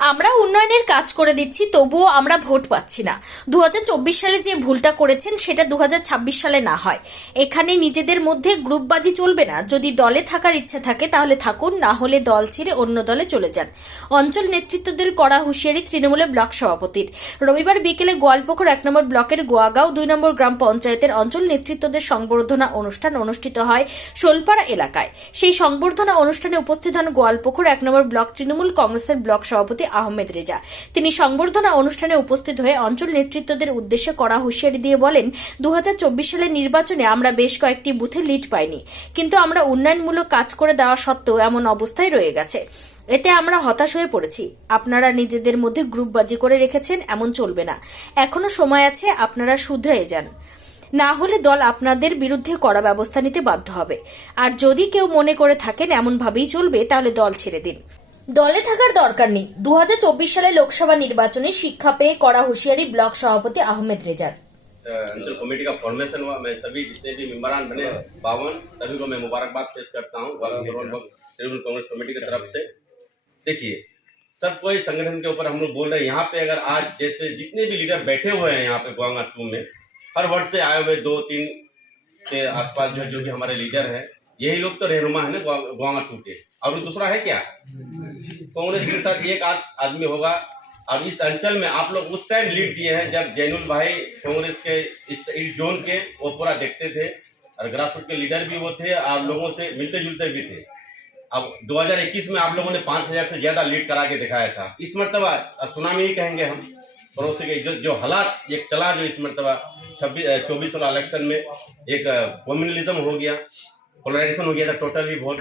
আমরা উন্নয়নের কাজ করে দিচ্ছি, তবুও আমরা ভোট পাচ্ছি না। 2024 সালে যে ভুলটা করেছেন সেটা 2026 সালে না হয়। এখানে নিজেদের মধ্যে গ্রুপবাজি চলবে না। যদি দলে থাকার ইচ্ছা থাকে তাহলে থাকুন, না হলে দল ছেড়ে অন্য দলে চলে যান। অঞ্চল নেতৃত্বদের কড়া হুঁশিয়ারি তৃণমূলের ব্লক সভাপতির। রবিবার বিকেলে গোয়ালপুকুর 1 নম্বর ব্লকের গোয়াগাঁও 2 নম্বর গ্রাম পঞ্চায়েতের অঞ্চল নেতৃত্বদের সংবর্ধনা অনুষ্ঠান অনুষ্ঠিত হয় শোলপাড়া এলাকায়। সেই সংবর্ধনা অনুষ্ঠানে উপস্থিত হন গোয়ালপুকুর 1 নম্বর ব্লক তৃণমূল কংগ্রেসের ব্লক সভাপতি আহমেদ রেজা। তিনি সংবর্ধনা অনুষ্ঠানে উপস্থিত হয়ে অঞ্চল নেতৃত্বদের উদ্দেশ্যে কড়া হুঁশিয়ারি দিয়ে বলেন, 2024 সালের নির্বাচনে আমরা বেশ কয়েকটি বুথে লিড পাইনি, কিন্তু আমরা উন্নয়নমূলক কাজ করে দেওয়া সত্ত্বেও এমন অবস্থায় রয়ে গেছে। এতে আমরা হতাশ হয়ে পড়েছি। আপনারা নিজেদের মধ্যে গ্রুপবাজি করে রেখেছেন, এমন চলবে না। এখনো সময় আছে, আপনারা শুধরে যান, না হলে দল আপনাদের বিরুদ্ধে কড়া ব্যবস্থা নিতে বাধ্য হবে। আর যদি কেউ মনে করে থাকেন এমনভাবেই চলবে, তাহলে দল ছেড়ে দিন, দলে থাকার দরকার নেই। 2024 সালে লোকসভা নির্বাচনে শিক্ষা পেয়ে কড়া হুঁশিয়ারি ব্লক সভাপতি আহমেদ রেজার। अंचल कमेटी का फॉर्मेशन हुआ। मैं सभी जितने भी मेंबरान बने 52 सभी को मैं मुबारकबाद पेश करता हूँ तृणमूल कांग्रेस कमेटी की तरफ से। देखिए, सब कोई संगठन के ऊपर हम लोग बोल रहे हैं। यहाँ पे अगर आज जैसे जितने भी लीडर बैठे हुए हैं यहाँ पे गोवांगा 2 में, हर वर्ष से आए हुए 2-3 के आसपास जो भी हमारे लीडर हैं, यही लोग तो रहनुमा है ना गोवांगा 2 के। और दूसरा है क्या, कांग्रेस के साथ एक आदमी होगा। और इस अंचल में आप लोग उस टाइम लीड किए हैं जब जैनुल भाई कांग्रेस के इस जोन के वो पूरा देखते थे, और ग्रास रूट के लीडर भी वो थे, आप लोगों से मिलते जुलते भी थे। अब 2021 में आप लोगों ने 5000 से ज्यादा लीड करा के दिखाया था। इस मरतबा सुनामी ही कहेंगे हम, पड़ोसी के जो हालात एक चला, जो इस मरतबा 24 वाला इलेक्शन में एक कम्युनलिज्म हो गया, पोलराइजेशन हो गया था टोटली वोट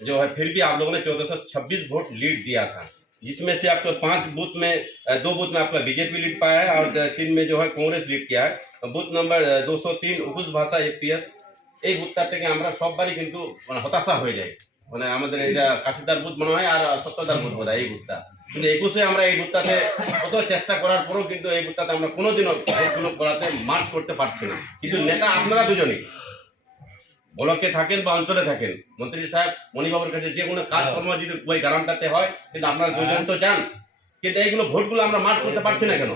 जो है। फिर भी आप लोगों ने 1426 वोट लीड दिया था, जिसमें से आपको 5 बूथ में 2 बूथ में आपका बीजेपी लीड पाया है और 3 में जो है कांग्रेस लीड किया है। बूथ नंबर 203 উপোস ভাষা এপিএস এই বুথটা থেকে আমরা সববারই কিন্তু হতাশা হয়ে যাই। মানে আমাদের এটা কাশিদার বুথ মনে হয় আর সত্যদার বুথ বোধ হয় এই বুথটা। কিন্তু 21-এ আমরা এই বুথটাতে কত চেষ্টা করার পরেও কিন্তু এই বুথটাতে আমরা কোনোদিনও ভোটগুলো করাতে মার্চ করতে পারছি না। কিন্তু নেতা আপনারা দুজনেই ব্লকে থাকেন বা অঞ্চলে থাকেন, মন্ত্রী সাহেব মণিবাবুর কাছে যে কোনো কাজকর্ম যদি ওই গ্রামটাতে হয়, কিন্তু আপনারা দুজন তো যান, কিন্তু এইগুলো ভোটগুলো আমরা মার্চ করতে পারছি না কেন?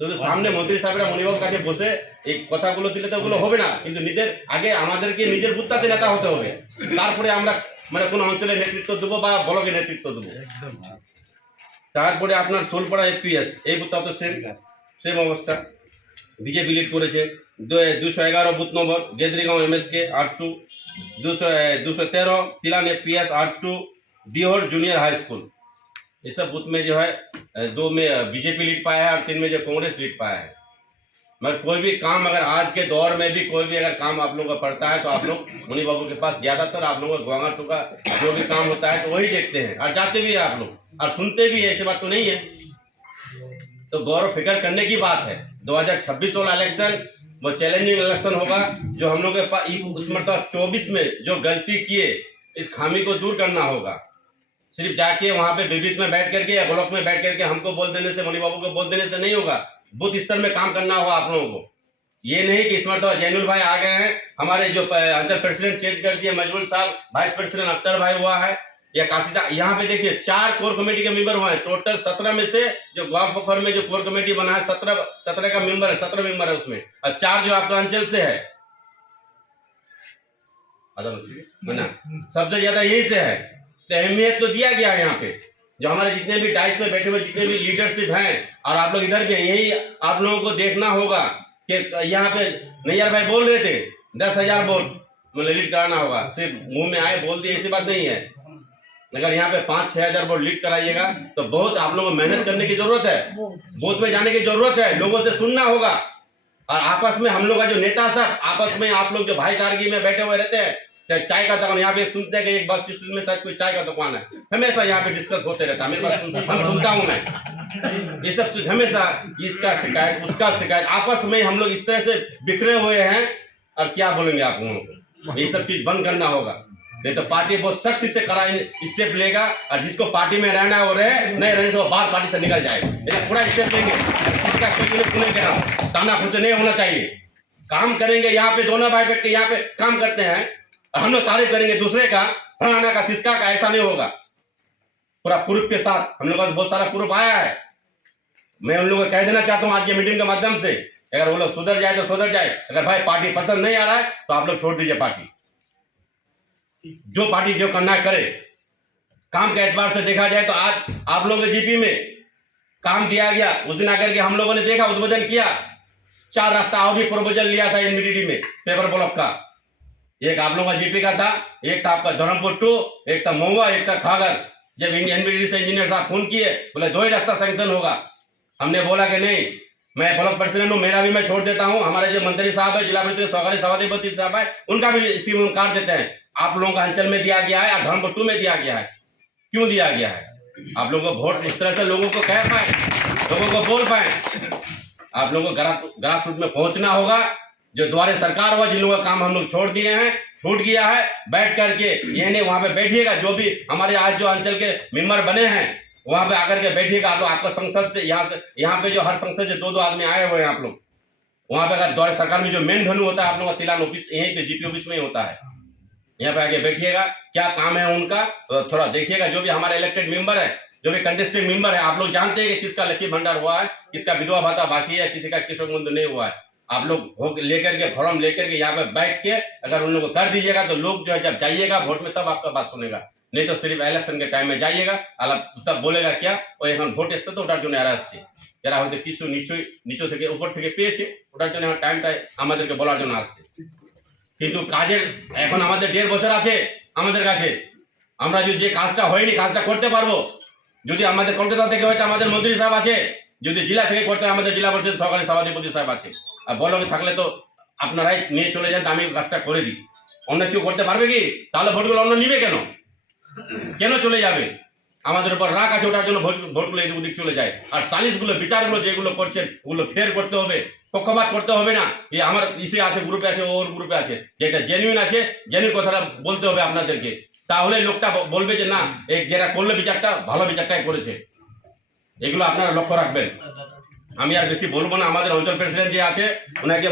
শুধু সামনে মন্ত্রী সাহেবরা মণিবাবুর কাছে বসে এই কথাগুলো দিলে তো ওগুলো হবে না। কিন্তু নিজের আগে আমাদেরকে নিজের বুথটাতে নেতা হতে হবে, তারপরে আমরা মানে কোনো অঞ্চলের নেতৃত্ব দেবো বা ব্লকের নেতৃত্ব দেবো। তারপরে আপনার শোলপাড়া এপিএস এই বুথটা তো সেম অবস্থা, বিজেপি লিড করেছে। 211 booth number Gedarigaon MSK 82, 213 Tilan APS 82, Dihor junior high school. ये सब बूथ में जो है 2 में बीजेपी लीड पाया है और 3 में जो कांग्रेस लीड पाया है। मगर कोई भी काम अगर आज के दौर में भी कोई भी अगर काम आप लोगों का पड़ता है तो आप लोग मुनि बाबू के पास ज्यादातर आप लोगों का गोवांगा 2 का जो भी काम होता है तो वही देखते हैं और जाते भी है आप लोग और सुनते भी है। ऐसी बात तो नहीं है, तो गौर फिक्र करने की बात है। 2026 वाला इलेक्शन वो चैलेंजिंग इलेक्शन होगा, जो हम लोग के पास उस मतलब 24 में जो गलती किए इस खामी को दूर करना होगा। सिर्फ जाके वहां पे विविध में बैठ करके या ब्लॉक में बैठ करके हमको बोल देने से, मणि बाबू को बोल देने से नहीं होगा। बूथ स्तर में काम करना होगा आप लोगों को। ये नहीं कि इस मरतबा जैनुल भाई आ गए हैं, हमारे जो अंचल प्रेसिडेंट चेंज कर दिए, मजबूल साहब वाइस प्रेसिडेंट अख्तर भाई हुआ है, या काशिदा। यहाँ पे देखिए 4 कोर कमेटी के मेंबर हुए हैं। टोटल 17 में से जो गोवालपोखर में जो कोर कमेटी बना है 17 का मेंबर है, 17 मेंबर है उसमें, और 4 जो आपका अंचल से है ना, सबसे ज्यादा यही से है। तो अहमियत तो दिया गया है यहाँ पे। जो हमारे जितने भी डाइस में बैठे हुए जितने भी लीडरशिप हैं और आप लोग इधर भी हैं, यही आप लोगों को देखना होगा कि यहाँ पे नैयर भाई बोल रहे थे 10,000 वोट मतलब लीड कराना होगा। सिर्फ मुंह में आए बोल दिए ऐसी बात नहीं है। अगर यहाँ पे 5-6 हजार वोट लीड कराइएगा तो बहुत आप लोगों को मेहनत करने की जरूरत है, बूथ में जाने की जरूरत है, लोगों से सुनना होगा। और आपस में हम लोग का जो नेता सब आपस में आप लोग जो भाईचारगी में बैठे हुए रहते हैं, चाहे चाय का दुकान यहाँ पे सुनते हैं कि एक बस स्टेशन में शायद कोई चाय का दुकान है, हमेशा यहाँ पे डिस्कस होते रहता है। मेरे पास हम सुनता हूँ मैं ये सब चीज, हमेशा इसका शिकायत उसका शिकायत, आपस में हम लोग इस तरह से बिखरे हुए हैं। और क्या बोलेंगे आप लोगों को, ये सब चीज बंद करना होगा, नहीं तो पार्टी बहुत सख्ती से कड़ा स्टेप लेगा। और जिसको पार्टी में रहना है वो रहे, नहीं रहने से वो बाहर पार्टी से निकल जाएगा। लेकिन पूरा स्टेप लेंगे, ताना खुशी नहीं होना चाहिए। काम करेंगे, यहाँ पे दोनों भाई बैठ के यहाँ पे काम करते हैं, हम लोग तारीफ करेंगे दूसरे का, फलाना का किसका का, ऐसा नहीं होगा। पूरा प्रूफ के साथ। हम लोग के पास बहुत सारा प्रूफ आया है। मैं उन लोगों को कह देना चाहता हूँ आज की मीटिंग के माध्यम से, अगर वो लोग सुधर जाए तो सुधर जाए। अगर भाई पार्टी पसंद नहीं आ रहा है तो आप लोग छोड़ दीजिए पार्टी। जो पार्टी जो करना है करे। काम के एतबार से देखा जाए तो आज आप लोगों के जीपी में काम किया गया। उस दिन आकर के हम लोगों ने देखा, उद्बोधन किया। 4 रास्ता और भी प्रपोजल लिया था एनबीडीडी में पेपर ब्लॉक का। एक आप लोगों का जीपी का था, एक था आपका धर्मपुर 2, एक था महुआ, एक था खागर। जब एनबीडीडी से इंजीनियर साहब फोन किए, बोले 2 ही रास्ता सैंक्शन होगा। हमने बोला कि नहीं, मैं ब्लॉक प्रेसिडेंट हूँ, मेरा भी मैं छोड़ देता हूँ। हमारे जो मंत्री साहब है, जिला परिषद सहकारी सभापति साहब है, उनका भी इसी में काट देते हैं। आप लोगों का अंचल में दिया गया है और धर्मपुर 2 में दिया गया है। क्यों दिया गया है? आप लोगों को वोट इस तरह से लोगों को कह पाए, लोगों को बोल पाए। आप लोगों को ग्रास रूट में पहुंचना होगा। जो द्वारे सरकार हुआ, जिन लोगों का काम हम लोग छोड़ दिए हैं, छूट गया है, बैठ करके ये नहीं वहां पे बैठिएगा। जो भी हमारे आज जो अंचल के मेंबर बने हैं वहां पे आकर के बैठिएगा। आप लोग आपका संसद से यहाँ पे जो हर संसद से 2-2 आदमी आए हुए हैं आप लोग। वहां पे अगर द्वारे सरकार में जो मेन वेन्यू होता है आप लोगों का तिलान ऑफिस यहीं पे जीपी ऑफिस में ही होता है। यहाँ पे आके बैठिएगा, क्या काम है उनका तो थोड़ा देखिएगा। जो भी हमारे इलेक्टेड मेंबर है, जो भी कंटेस्टेड मेंबर है, आप लोग जानते हैं कि किसका लकी भंडार हुआ है, किसका विधवा भाता बाकी है, किसी का किशोर मुंद नहीं हुआ है। आप लोग लेकर के फॉर्म लेकर के यहाँ पे बैठ के अगर उन लोगों को कर दीजिएगा तो लोग जो है जब जाइएगा वोट में तब आपका बात सुनेगा। नहीं तो सिर्फ इलेक्शन के टाइम में जाइएगा तब बोलेगा क्या ওই এখন ভোট এসছে তো ওটার জন্য এরা আসছে। যারা হয়তো কিছু নিচু থেকে উপর থেকে পেয়েছে ওটার জন্য টাইমটা আমাদেরকে বলার জন্য আসছে। কিন্তু কাজের এখন আমাদের 1.5 বছর আছে আমাদের কাছে। আমরা যদি যে কাজটা হয়নি কাজটা করতে পারবো। যদি আমাদের কলকাতা থেকে হয়তো আমাদের মন্ত্রী সাহেব আছে, যদি জেলা থেকে করতে হয় আমাদের জেলা পরিষদ সহকারী সভাপতি সাহেব আছে। আর বলকে থাকলে তো আপনারাই নিয়ে চলে যান, আমি কাজটা করে দিই। অন্য কেউ করতে পারবে কি? তাহলে ভোটগুলো অন্য নিবে কেন? কেন চলে যাবে? আমাদের উপর রাগ আছে, ওটার জন্য ভোটগুলো এদিক ওদিক চলে যায়। আর সালিশগুলো বিচারগুলো যেগুলো করছেন ওগুলো ফের করতে হবে, পক্ষপাত করতে হবে না। এই আমার ইসে আছে, গ্রুপে আছে, ওর গ্রুপে আছে, যেটা জেনুইন আছে জেনুইন কথাটা বলতে হবে আপনাদেরকে। তাহলে লোকটা বলবে যে না যেটা করলে বিচারটা ভালো বিচারটাই করেছে। এগুলো আপনারা লক্ষ্য রাখবেন। আমি আর বেশি বলবো না। আমাদের অঞ্চল প্রেসিডেন্ট যে আছে ওনাকে